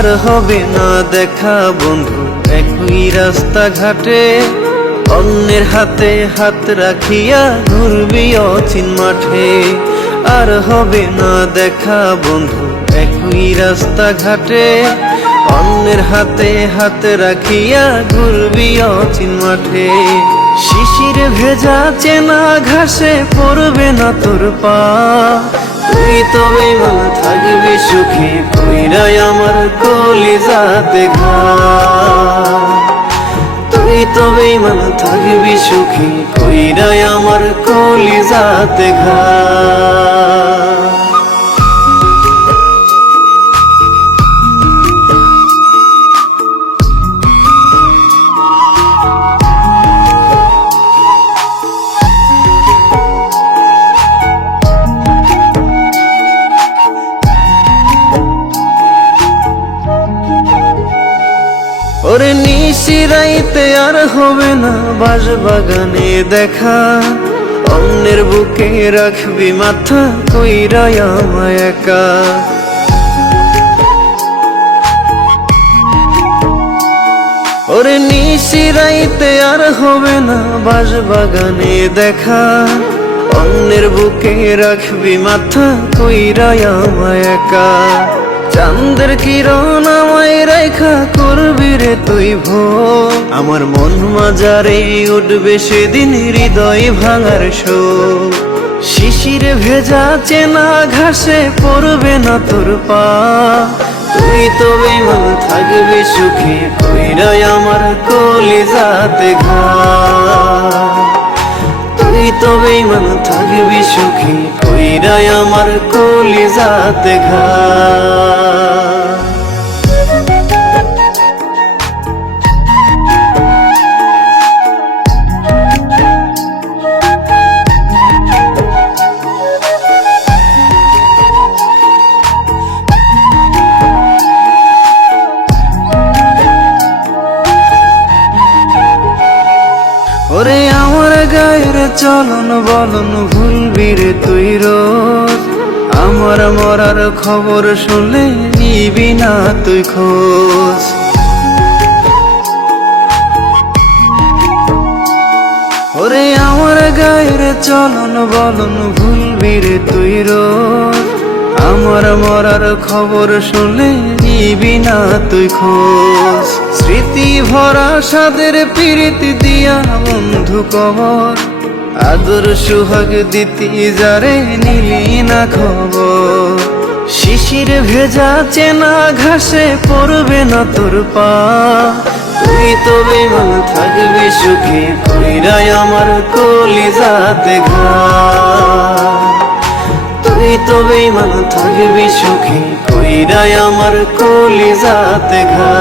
আর হবে না দেখা, বন্ধু, একই রাস্তাঘাটে অন্যের হাতে হাত রাখিয়া ঘুরবি অচিন মাঠে। আর হবে না দেখা, বন্ধু, একই রাস্তাঘাটে অন্যের হাতে হাত রাখিয়া ঘুরবি অচিন মাঠে। শিশির ভেজা চেনা ঘাসে পড়বে না তোর পা। তুই তবে থাকবি সুখী কইরাই আমার কলিজাতে ঘা তুই তবে মা থাকবি সুখী কইরাই আমার কলিজাতে ঘা ওরে নিশিরাইতে আর হবে না বাস বাগানে দেখা। অন্যের বুকে রাখবি মাথা কইরাই আমায় একা। ওরে নিশিরাইতে আর হবে না বাস বাগানে দেখা। অন্যের বুকে রাখবি মাথা কইরাই আমায় একা। চান্দের কিরণ আমায় রেখা করবি রে তুই ভো। আমার মন মাজারে উঠবে সেদিন হৃদয় ভাঙার শো শিশির ভেজা চেনা ঘাসে পড়বে না তোর পা। তুই তো বেমান থাকবি সুখী কইরাই আমার কলিজাতে ঘা। তুই তো বেমান থাকবি সুখী কইরাই আমার কলিজাতে ঘা। ওরে গায়ের চলন বলন ভুলবি রে তুই রোজ। আমার মরার খবর শুনলে নিবি না তুই খোঁজ। ওরে আমার গায়ের চলন বলন ভুলবি রে তুই রোজ। আমার মরার খবর শুনে নিবি না তুই খোঁজ। স্মৃতি ভরা সাদের প্রীতি দিয়া বন্ধু কবর। আদর সুহাগ দিতি যারে নিলি না খবর। শিশির ভেজা চেনা ঘাসে পড়বে না তোর পা। তুই তো বেমান থাকবি সুখী, কইরাই আমার কলিজাতে ঘা। তো বেমান থাকবি সুখী কইরাই আমার কলিজাতে ঘা।